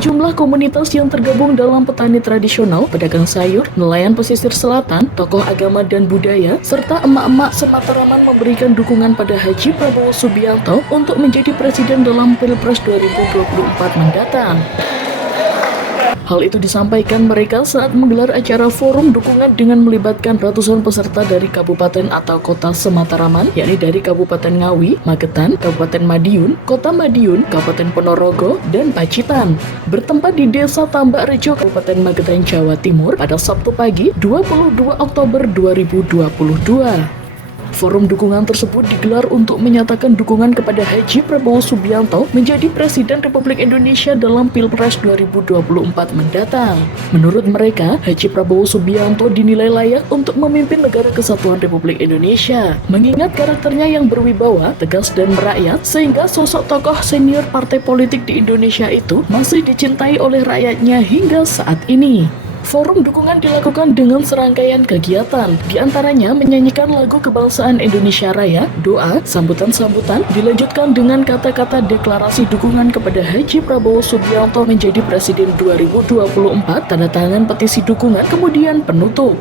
Sejumlah komunitas yang tergabung dalam petani tradisional, pedagang sayur, nelayan pesisir selatan, tokoh agama dan budaya, serta emak-emak Semataraman memberikan dukungan pada Haji Prabowo Subianto untuk menjadi presiden dalam Pilpres 2024 mendatang. Hal itu disampaikan mereka saat menggelar acara forum dukungan dengan melibatkan ratusan peserta dari kabupaten atau kota Semataraman, yakni dari Kabupaten Ngawi, Magetan, Kabupaten Madiun, Kota Madiun, Kabupaten Ponorogo, dan Pacitan. Bertempat di Desa Tambak Rejo, Kabupaten Magetan, Jawa Timur pada Sabtu pagi 22 Oktober 2022. Forum dukungan tersebut digelar untuk menyatakan dukungan kepada Haji Prabowo Subianto menjadi Presiden Republik Indonesia dalam Pilpres 2024 mendatang. Menurut mereka, Haji Prabowo Subianto dinilai layak untuk memimpin negara kesatuan Republik Indonesia. Mengingat karakternya yang berwibawa, tegas dan merakyat, sehingga sosok tokoh senior partai politik di Indonesia itu masih dicintai oleh rakyatnya hingga saat ini. Forum dukungan dilakukan dengan serangkaian kegiatan, diantaranya menyanyikan lagu kebangsaan Indonesia Raya, doa, sambutan-sambutan, dilanjutkan dengan kata-kata deklarasi dukungan kepada Haji Prabowo Subianto menjadi Presiden 2024, tanda tangan petisi dukungan, kemudian penutup.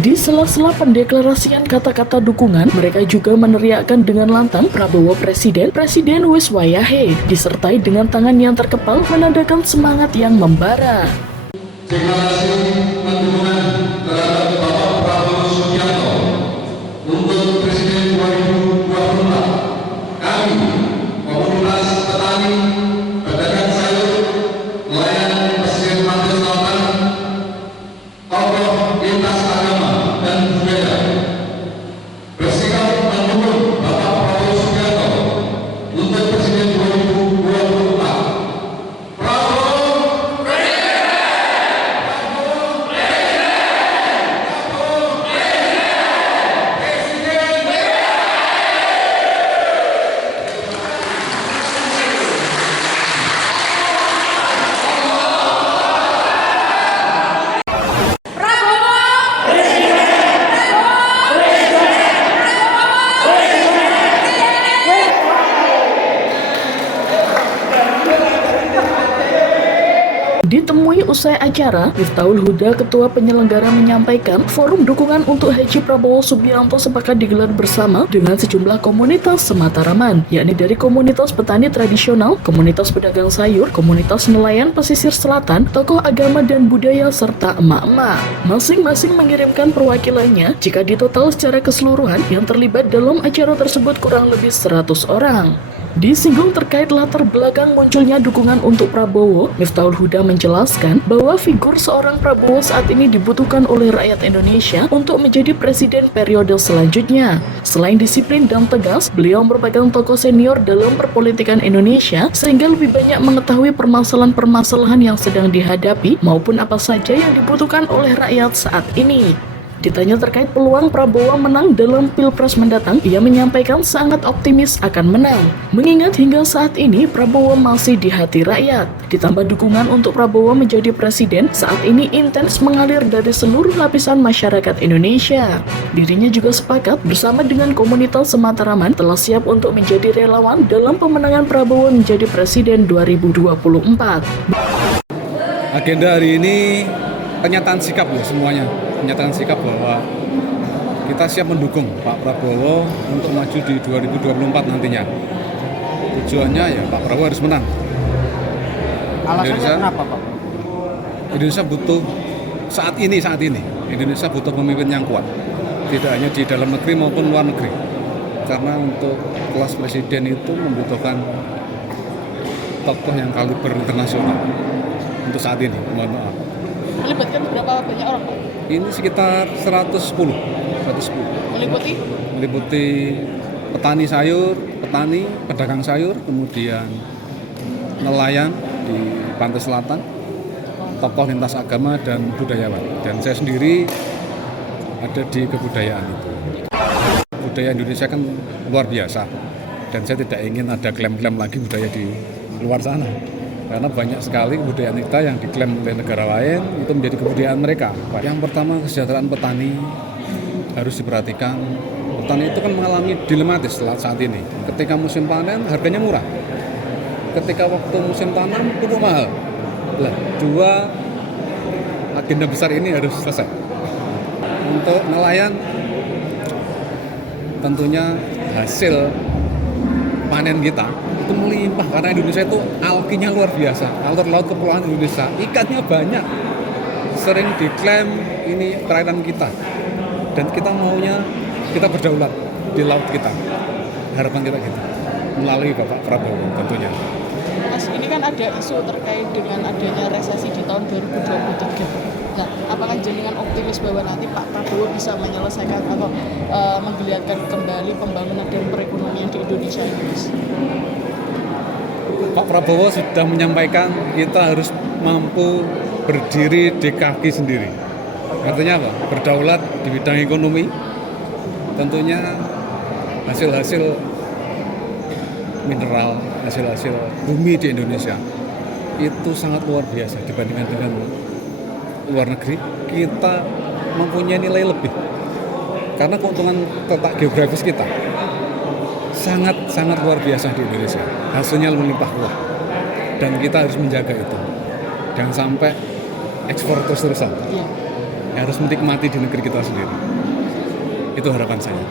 Di sela-sela pendeklarasian kata-kata dukungan, mereka juga meneriakkan dengan lantang Prabowo Presiden, Presiden wis wayahe, disertai dengan tangan yang terkepal menandakan semangat yang membara. Deklarasi dukungan terhadap Bapak Prabowo Subianto untuk Presiden 2024. Kami, komunitas petani, pedagang sayur, nelayan pesisir pantai selatan, tokoh lintas agama dan budaya, bersikap mendukung Bapak Prabowo Subianto untuk Presiden 2024. Ditemui usai acara, Miftahul Huda, ketua penyelenggara, menyampaikan forum dukungan untuk Haji Prabowo Subianto sepakat digelar bersama dengan sejumlah komunitas Semataraman, yakni dari komunitas petani tradisional, komunitas pedagang sayur, komunitas nelayan pesisir selatan, tokoh agama dan budaya, serta emak-emak. Masing-masing mengirimkan perwakilannya. Jika ditotal secara keseluruhan, yang terlibat dalam acara tersebut kurang lebih 100 orang. Disinggung terkait latar belakang munculnya dukungan untuk Prabowo, Miftahul Huda menjelaskan bahwa figur seorang Prabowo saat ini dibutuhkan oleh rakyat Indonesia untuk menjadi presiden periode selanjutnya. Selain disiplin dan tegas, beliau merupakan tokoh senior dalam perpolitikan Indonesia sehingga lebih banyak mengetahui permasalahan-permasalahan yang sedang dihadapi maupun apa saja yang dibutuhkan oleh rakyat saat ini. Ditanya terkait peluang Prabowo menang dalam Pilpres mendatang, ia menyampaikan sangat optimis akan menang. Mengingat hingga saat ini Prabowo masih di hati rakyat. Ditambah dukungan untuk Prabowo menjadi presiden saat ini intens mengalir dari seluruh lapisan masyarakat Indonesia. Dirinya juga sepakat bersama dengan komunitas Semataraman telah siap untuk menjadi relawan dalam pemenangan Prabowo menjadi presiden 2024. Agenda hari ini kenyataan sikap loh semuanya. Kenyataan sikap bahwa kita siap mendukung Pak Prabowo untuk maju di 2024 nantinya. Tujuannya ya Pak Prabowo harus menang. Alasannya kenapa Pak? Indonesia butuh saat ini Indonesia butuh pemimpin yang kuat. Tidak hanya di dalam negeri maupun luar negeri. Karena untuk kelas presiden itu membutuhkan tokoh yang kaliber internasional. Untuk saat ini, mohon maaf. Melibatkan berapa banyak orang Pak? Ini sekitar 110. Meliputi? Meliputi petani sayur, petani, pedagang sayur, kemudian nelayan di pantai selatan, tokoh lintas agama dan budayawan. Dan saya sendiri ada di kebudayaan itu. Budaya Indonesia kan luar biasa, dan saya tidak ingin ada klaim-klaim lagi budaya di luar sana. Karena banyak sekali kebudayaan kita yang diklaim oleh negara lain itu menjadi kebudayaan mereka. Yang pertama, kesejahteraan petani harus diperhatikan. Petani itu kan mengalami dilematis saat ini. Ketika musim panen harganya murah, ketika waktu musim tanam pupuk mahal. Nah, dua agenda besar ini harus selesai. Untuk nelayan, tentunya hasil panen kita itu melimpah karena Indonesia itu alkinya luar biasa. Alur laut kepulauan Indonesia, ikannya banyak. Sering diklaim ini perairan kita, dan kita maunya kita berdaulat di laut kita. Harapan kita gitu melalui Bapak Prabowo tentunya. Mas, ini kan ada isu terkait dengan adanya resesi di tahun 2023. Nah, apakah jenengan optimis bahwa nanti Pak Prabowo bisa menyelesaikan atau menggeliatkan kembali pembangunan dan perekonomian di Indonesia ini, Mas? Pak Prabowo sudah menyampaikan kita harus mampu berdiri di kaki sendiri. Artinya apa? Berdaulat di bidang ekonomi. Tentunya hasil-hasil mineral, hasil-hasil bumi di Indonesia itu sangat luar biasa dibandingkan dengan luar negeri. Kita mempunyai nilai lebih karena keuntungan letak geografis kita sangat luar biasa di Indonesia. Hasilnya melimpah ruah, dan kita harus menjaga itu. Jangan sampai ekspor terus-terusan. Harus menikmati di negeri kita sendiri. Itu harapan saya.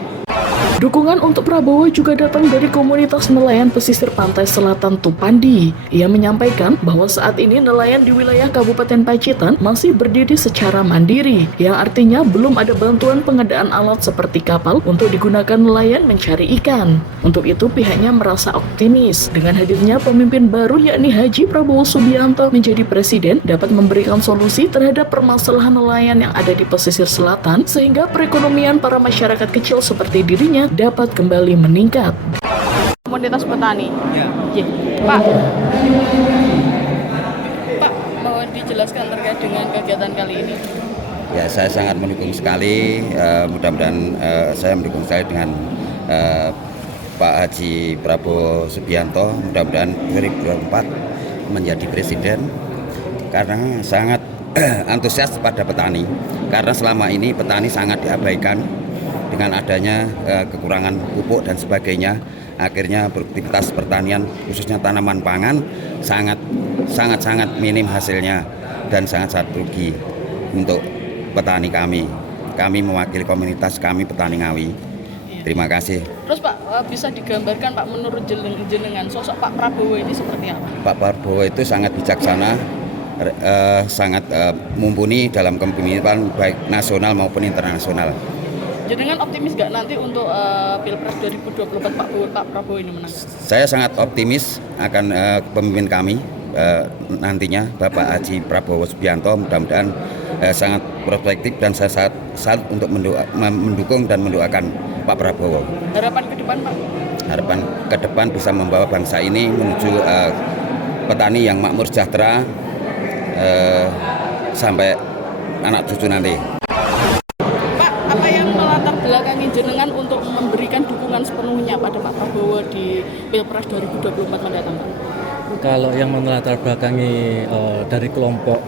Dukungan untuk Prabowo juga datang dari komunitas nelayan pesisir pantai selatan Tupandi. Ia menyampaikan bahwa saat ini nelayan di wilayah Kabupaten Pacitan masih berdiri secara mandiri, yang artinya belum ada bantuan pengadaan alat seperti kapal untuk digunakan nelayan mencari ikan. Untuk itu pihaknya merasa optimis dengan hadirnya pemimpin baru yakni Haji Prabowo Subianto menjadi presiden dapat memberikan solusi terhadap permasalahan nelayan yang ada di pesisir selatan sehingga perekonomian para masyarakat kecil seperti dirinya dapat kembali meningkat. Komunitas petani. Ya. Pak, mohon dijelaskan terkait dengan kegiatan kali ini. Ya, saya sangat mendukung sekali. Mudah-mudahan saya mendukung sekali dengan Pak Haji Prabowo Subianto. Mudah-mudahan 2024 menjadi presiden karena sangat antusias pada petani. Karena selama ini petani sangat diabaikan dengan adanya kekurangan pupuk dan sebagainya. Akhirnya produktivitas pertanian khususnya tanaman pangan sangat minim hasilnya dan sangat rugi untuk petani kami. Kami mewakili komunitas kami petani Ngawi. Terima kasih. Terus Pak, bisa digambarkan Pak menurut jenengan sosok Pak Prabowo ini seperti apa? Pak Prabowo itu sangat bijaksana, sangat mumpuni dalam kepemimpinan baik nasional maupun internasional. Jenengan optimis nggak nanti untuk Pilpres 2024 Pak Prabowo ini menang? Saya sangat optimis akan pemimpin kami nantinya Bapak Haji Prabowo Subianto. Mudah-mudahan sangat prospektif dan saya sangat untuk mendukung dan mendoakan Pak Prabowo. Harapan ke depan Pak? Harapan ke depan bisa membawa bangsa ini menuju petani yang makmur sejahtera sampai anak cucu nanti. Belakangi jenengan untuk memberikan dukungan sepenuhnya pada Pak Prabowo di Pilpres 2024 mendatang, Pak? Kalau yang melatar belakangi dari kelompok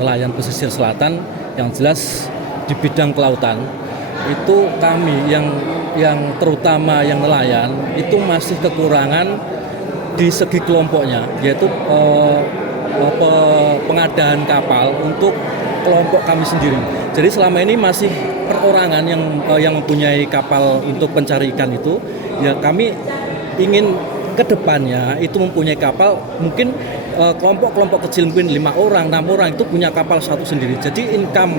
nelayan pesisir selatan, yang jelas di bidang kelautan itu kami yang terutama yang nelayan itu masih kekurangan di segi kelompoknya, yaitu pengadaan kapal untuk kelompok kami sendiri. Jadi selama ini masih perorangan yang mempunyai kapal untuk pencari ikan itu, ya kami ingin ke depannya itu mempunyai kapal, mungkin kelompok-kelompok kecil mungkin 5 orang, 6 orang itu punya kapal satu sendiri. Jadi income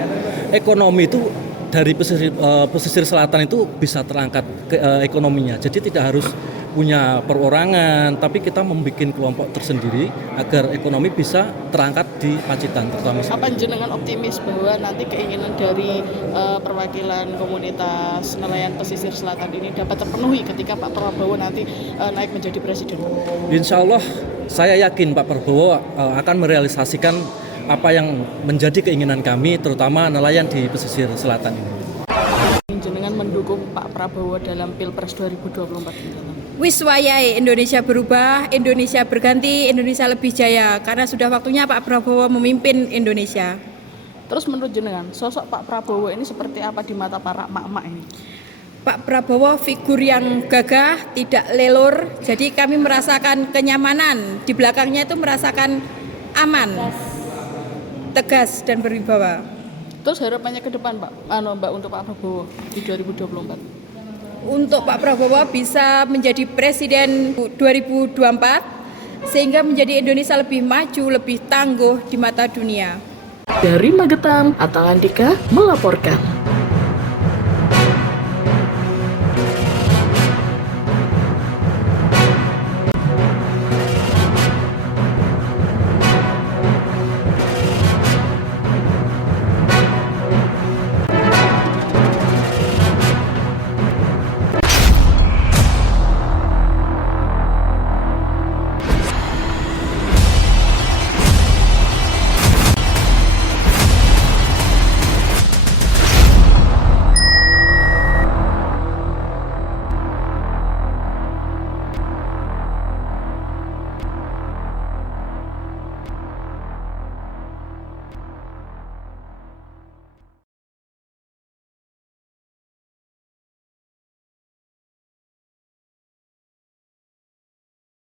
ekonomi itu dari pesisir selatan itu bisa terangkat ke ekonominya. Jadi tidak harus punya perorangan, tapi kita membuat kelompok tersendiri agar ekonomi bisa terangkat di Pacitan terutama. Apa jenengan optimis bahwa nanti keinginan dari perwakilan komunitas nelayan pesisir selatan ini dapat terpenuhi ketika Pak Prabowo nanti naik menjadi presiden? Insya Allah saya yakin Pak Prabowo akan merealisasikan apa yang menjadi keinginan kami, terutama nelayan di pesisir selatan ini. Jenengan mendukung Pak Prabowo dalam Pilpres 2024 ini? Wis wayahe Indonesia berubah, Indonesia berganti, Indonesia lebih jaya karena sudah waktunya Pak Prabowo memimpin Indonesia. Terus menurut jenengan, sosok Pak Prabowo ini seperti apa di mata para emak-emak ini? Pak Prabowo figur yang gagah, tidak lelur, jadi kami merasakan kenyamanan. Di belakangnya itu merasakan aman, tegas dan berwibawa. Terus harapannya ke depan Mbak untuk Pak Prabowo di 2024? Untuk Pak Prabowo bisa menjadi presiden 2024 sehingga menjadi Indonesia lebih maju, lebih tangguh di mata dunia. Dari Magetan, Atalandika melaporkan.